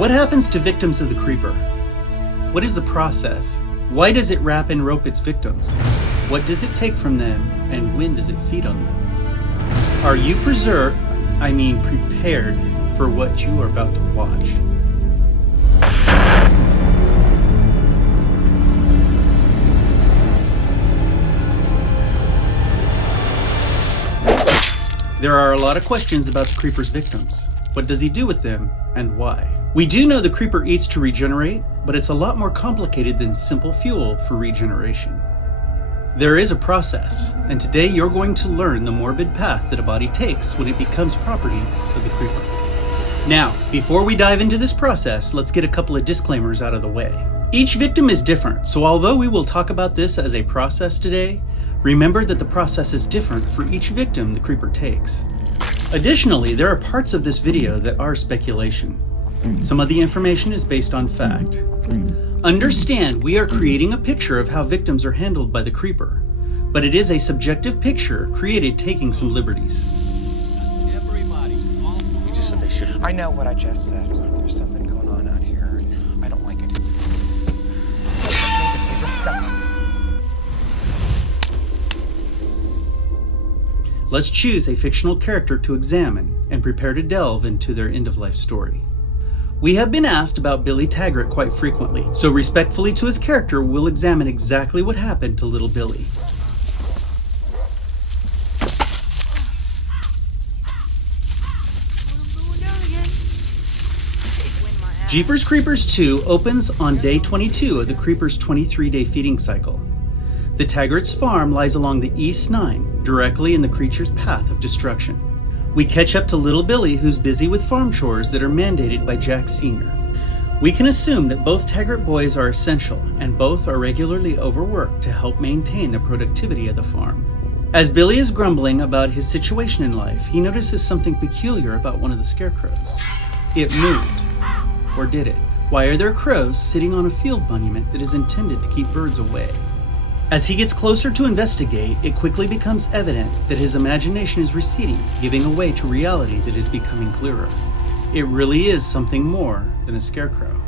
What happens to victims of the creeper? What is the process? Why does it wrap and rope its victims? What does it take from them, and when does it feed on them? Are you prepared for what you are about to watch? There are a lot of questions about the creeper's victims. What does he do with them, and why? We do know the creeper eats to regenerate, but it's a lot more complicated than simple fuel for regeneration. There is a process, and today you're going to learn the morbid path that a body takes when it becomes property of the creeper. Now, before we dive into this process, let's get a couple of disclaimers out of the way. Each victim is different, so although we will talk about this as a process today, remember that the process is different for each victim the creeper takes. Additionally, there are parts of this video that are speculation. Some of the information is based on fact. Understand, we are creating a picture of how victims are handled by the creeper, but it is a subjective picture created taking some liberties. You just said they shouldn't. I know what I just said. There's something going on out here, and I don't like it. I think if we just stop. Let's choose a fictional character to examine and prepare to delve into their end-of-life story. We have been asked about Billy Taggart quite frequently, so respectfully to his character, we'll examine exactly what happened to little Billy. Jeepers Creepers 2 opens on day 22 of the Creeper's 23-day feeding cycle. The Taggart's farm lies along the East 9, directly in the creature's path of destruction. We catch up to little Billy, who's busy with farm chores that are mandated by Jack Sr. We can assume that both Taggart boys are essential, and both are regularly overworked to help maintain the productivity of the farm. As Billy is grumbling about his situation in life, he notices something peculiar about one of the scarecrows. It moved. Or did it? Why are there crows sitting on a field monument that is intended to keep birds away? As he gets closer to investigate, it quickly becomes evident that his imagination is receding, giving way to reality that is becoming clearer. It really is something more than a scarecrow.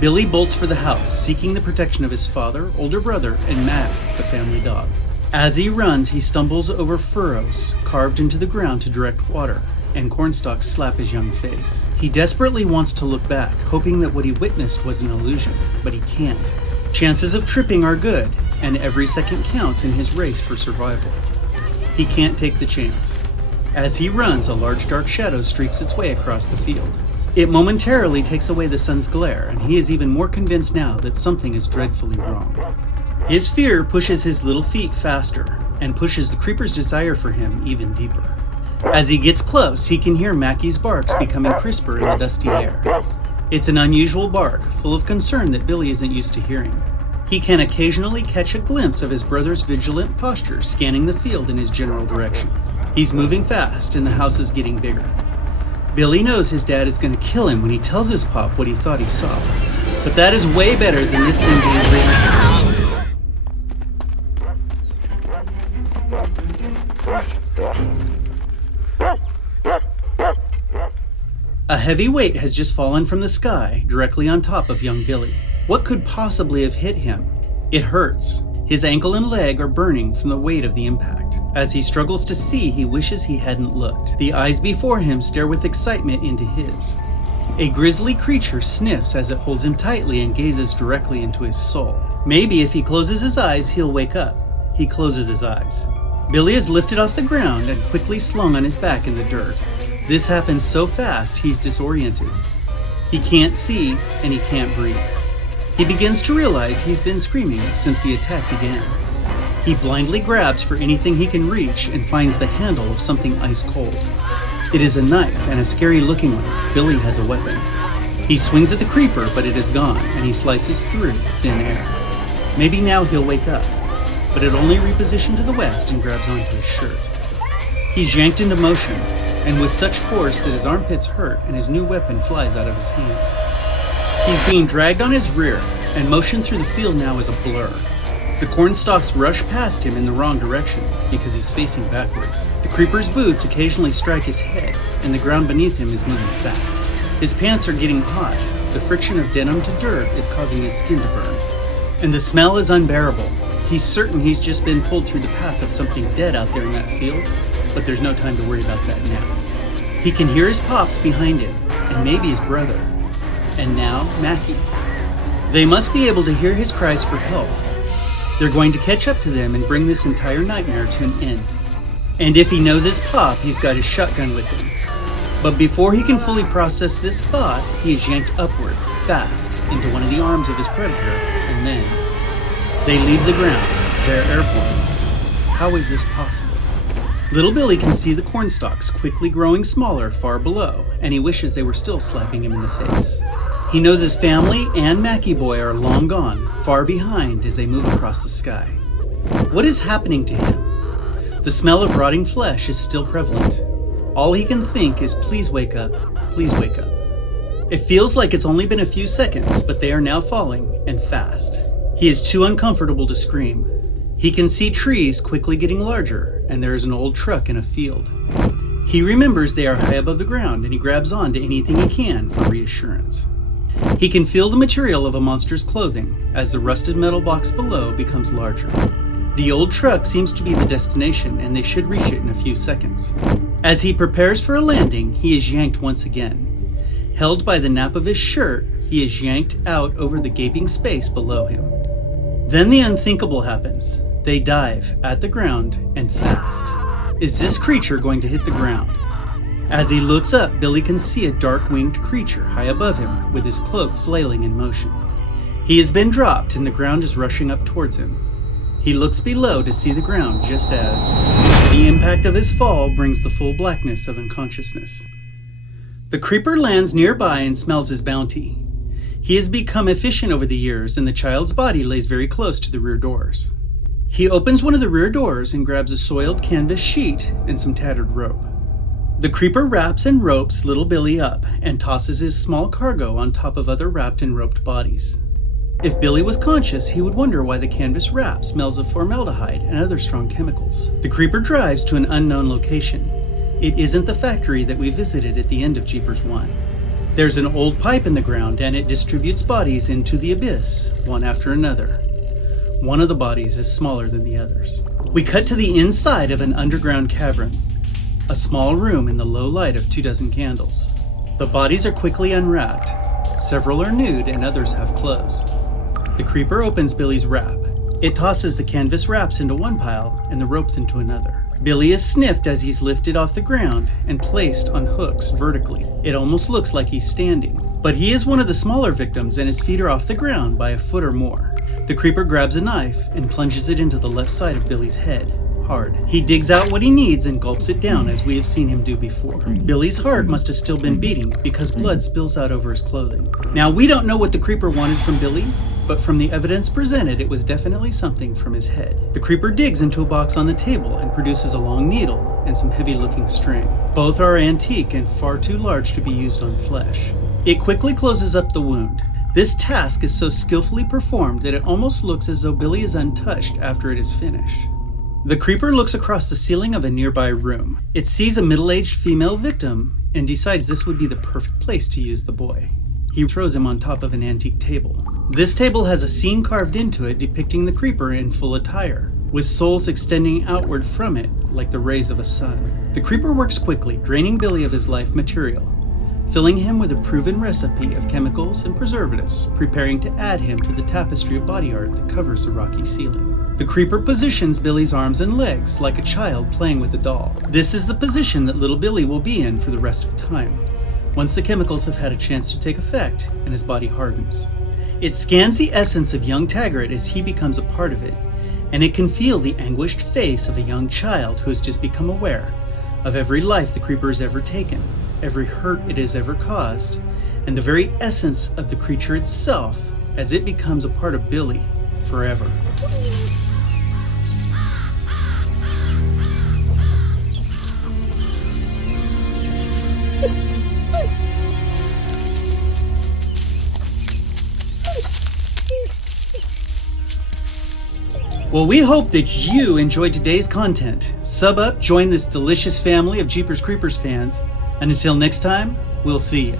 Billy bolts for the house, seeking the protection of his father, older brother, and Mac, the family dog. As he runs, he stumbles over furrows carved into the ground to direct water, and cornstalks slap his young face. He desperately wants to look back, hoping that what he witnessed was an illusion, but he can't. Chances of tripping are good, and every second counts in his race for survival. He can't take the chance. As he runs, a large dark shadow streaks its way across the field. It momentarily takes away the sun's glare, and he is even more convinced now that something is dreadfully wrong. His fear pushes his little feet faster, and pushes the creeper's desire for him even deeper. As he gets close, he can hear Mackie's barks becoming crisper in the dusty air. It's an unusual bark, full of concern that Billy isn't used to hearing. He can occasionally catch a glimpse of his brother's vigilant posture scanning the field in his general direction. He's moving fast, and the house is getting bigger. Billy knows his dad is going to kill him when he tells his pop what he thought he saw. But that is way better than this thing being A heavy weight has just fallen from the sky directly on top of young Billy. What could possibly have hit him? It hurts. His ankle and leg are burning from the weight of the impact. As he struggles to see, he wishes he hadn't looked. The eyes before him stare with excitement into his. A grisly creature sniffs as it holds him tightly and gazes directly into his soul. Maybe if he closes his eyes, he'll wake up. He closes his eyes. Billy is lifted off the ground and quickly slung on his back in the dirt. This happens so fast, he's disoriented. He can't see, and he can't breathe. He begins to realize he's been screaming since the attack began. He blindly grabs for anything he can reach and finds the handle of something ice cold. It is a knife, and a scary looking one. Billy has a weapon. He swings at the creeper, but it is gone, and he slices through thin air. Maybe now he'll wake up, but it only repositioned to the west and grabs onto his shirt. He's yanked into motion, and with such force that his armpits hurt and his new weapon flies out of his hand. He's being dragged on his rear, and motion through the field now is a blur. The cornstalks rush past him in the wrong direction because he's facing backwards. The creeper's boots occasionally strike his head, and the ground beneath him is moving fast. His pants are getting hot. The friction of denim to dirt is causing his skin to burn. And the smell is unbearable. He's certain he's just been pulled through the path of something dead out there in that field, but there's no time to worry about that now. He can hear his pops behind him, and maybe his brother. And now, Mackie. They must be able to hear his cries for help. They're going to catch up to them and bring this entire nightmare to an end. And if he knows his pop, he's got his shotgun with him. But before he can fully process this thought, he is yanked upward, fast, into one of the arms of his predator, and then they leave the ground. They're airborne. How is this possible? Little Billy can see the cornstalks quickly growing smaller far below, and he wishes they were still slapping him in the face. He knows his family and Mackie Boy are long gone, far behind as they move across the sky. What is happening to him? The smell of rotting flesh is still prevalent. All he can think is, please wake up, please wake up. It feels like it's only been a few seconds, but they are now falling, and fast. He is too uncomfortable to scream. He can see trees quickly getting larger, and there is an old truck in a field. He remembers they are high above the ground, and he grabs on to anything he can for reassurance. He can feel the material of a monster's clothing as the rusted metal box below becomes larger. The old truck seems to be the destination, and they should reach it in a few seconds. As he prepares for a landing, he is yanked once again. Held by the nap of his shirt, he is yanked out over the gaping space below him. Then the unthinkable happens. They dive at the ground and fast. Is this creature going to hit the ground? As he looks up, Billy can see a dark-winged creature high above him with his cloak flailing in motion. He has been dropped and the ground is rushing up towards him. He looks below to see the ground just as the impact of his fall brings the full blackness of unconsciousness. The creeper lands nearby and smells his bounty. He has become efficient over the years, and the child's body lays very close to the rear doors. He opens one of the rear doors and grabs a soiled canvas sheet and some tattered rope. The creeper wraps and ropes little Billy up and tosses his small cargo on top of other wrapped and roped bodies. If Billy was conscious, he would wonder why the canvas wrap smells of formaldehyde and other strong chemicals. The creeper drives to an unknown location. It isn't the factory that we visited at the end of Jeepers 1. There's an old pipe in the ground, and it distributes bodies into the abyss, one after another. One of the bodies is smaller than the others. We cut to the inside of an underground cavern, a small room in the low light of 24 candles. The bodies are quickly unwrapped. Several are nude and others have clothes. The creeper opens Billy's wrap. It tosses the canvas wraps into one pile and the ropes into another. Billy is sniffed as he's lifted off the ground and placed on hooks vertically. It almost looks like he's standing. But he is one of the smaller victims and his feet are off the ground by a foot or more. The creeper grabs a knife and plunges it into the left side of Billy's head, hard. He digs out what he needs and gulps it down as we have seen him do before. Billy's heart must have still been beating because blood spills out over his clothing. Now we don't know what the creeper wanted from Billy, but from the evidence presented, it was definitely something from his head. The creeper digs into a box on the table and produces a long needle and some heavy-looking string. Both are antique and far too large to be used on flesh. It quickly closes up the wound. This task is so skillfully performed that it almost looks as though Billy is untouched after it is finished. The creeper looks across the ceiling of a nearby room. It sees a middle-aged female victim and decides this would be the perfect place to use the boy. He throws him on top of an antique table. This table has a scene carved into it depicting the creeper in full attire, with souls extending outward from it like the rays of a sun. The creeper works quickly, draining Billy of his life material, filling him with a proven recipe of chemicals and preservatives, preparing to add him to the tapestry of body art that covers the rocky ceiling. The creeper positions Billy's arms and legs like a child playing with a doll. This is the position that little Billy will be in for the rest of time, once the chemicals have had a chance to take effect and his body hardens. It scans the essence of young Taggart as he becomes a part of it, and it can feel the anguished face of a young child who has just become aware of every life the creeper has ever taken, every hurt it has ever caused, and the very essence of the creature itself as it becomes a part of Billy forever. Well, we hope that you enjoyed today's content. Sub up, join this delicious family of Jeepers Creepers fans, and until next time, we'll see you.